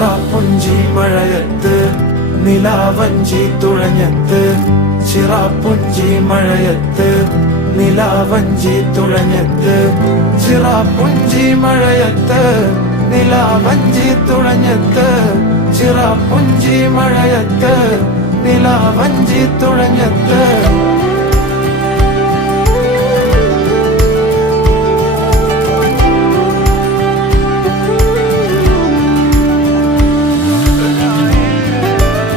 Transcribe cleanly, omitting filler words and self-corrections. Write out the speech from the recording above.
ചിറാപ്പുഞ്ചി മഴയത്ത് നിലാവഞ്ചി തുഴഞ്ഞത്ത്, ചിറാപ്പുഞ്ചി മഴയത്ത് നിലാവഞ്ചി തുഴഞ്ഞത്ത്, ചിറാപ്പുഞ്ചി മഴയത്ത് നിലാവഞ്ചി തുഴഞ്ഞത്ത്, ചിറാപ്പുഞ്ചി മഴയത്ത് നിലാവഞ്ചി തുഴഞ്ഞത്ത്.